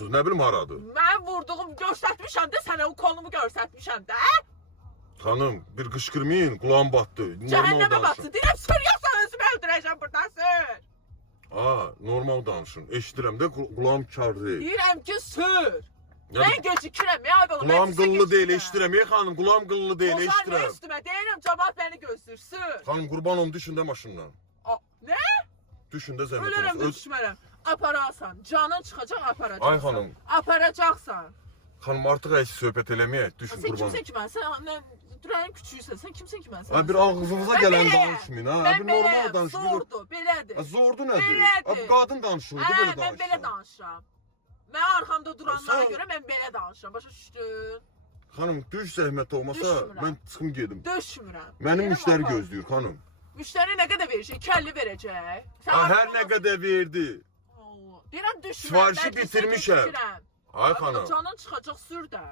Nə bilim haradır? Mən vurduğum göstərmişəm də sənə o kolumu göstərmişəm də. Xanım, bir qışqırmayın, qulağım batdı. Cəhənnəmə batsın. Deyirəm sür yoxsa özümü öldürəcəm buradan sür. Normal danışın. Eşidirəm də qulağım kar deyil. Deyirəm ki sür. Ya Mən gecikirəm ya oğlum. Qulağım qıllı deyil, eşidirəm. Xanım, qulağım qıllı deyil, Ozan nə eşidirəm. üstümə? Deyirəm cavab bəni gözlür sür. Xanım, qurban olum düşün də maşından. Nə? Düşün də zəhmət Ölürəm də olsun. düşmərəm. Aparasan. Canın çıxacaq aparacaqsan. Ay xanım. Aparacaqsan. Xanım, artıq əks söhbət eləməyək. Düşün, Sən qurban. kimsən ki mən? Sən Dürəyin küçüysən. Sən kimsən ki mən? Bir ağzınıza gələn danışmayın, ha. Bir normal danışın. Zordur, belədir. Zordu nədir? Belədir. Qadın danışırdı, belə danışır. Mən belə danışıram. Mən arxamda duranlara görə mən belə danışıram. Başa düşdün? Xanım, düş zəhmət olmasa Düşmürəm. mən çıxım gedim. Döşmürəm. Mənim Deyirəm, müştəri apar. gözləyir, xanım. Müştəri nə qədər verəcək? 2 50 verəcək. Hər nə qədər verdi. Allah. Deyirəm düşmürəm. Sifarişi məclisə bitirmişəm. gecikirəm. Ay xanım. Canın çıxacaq sür də.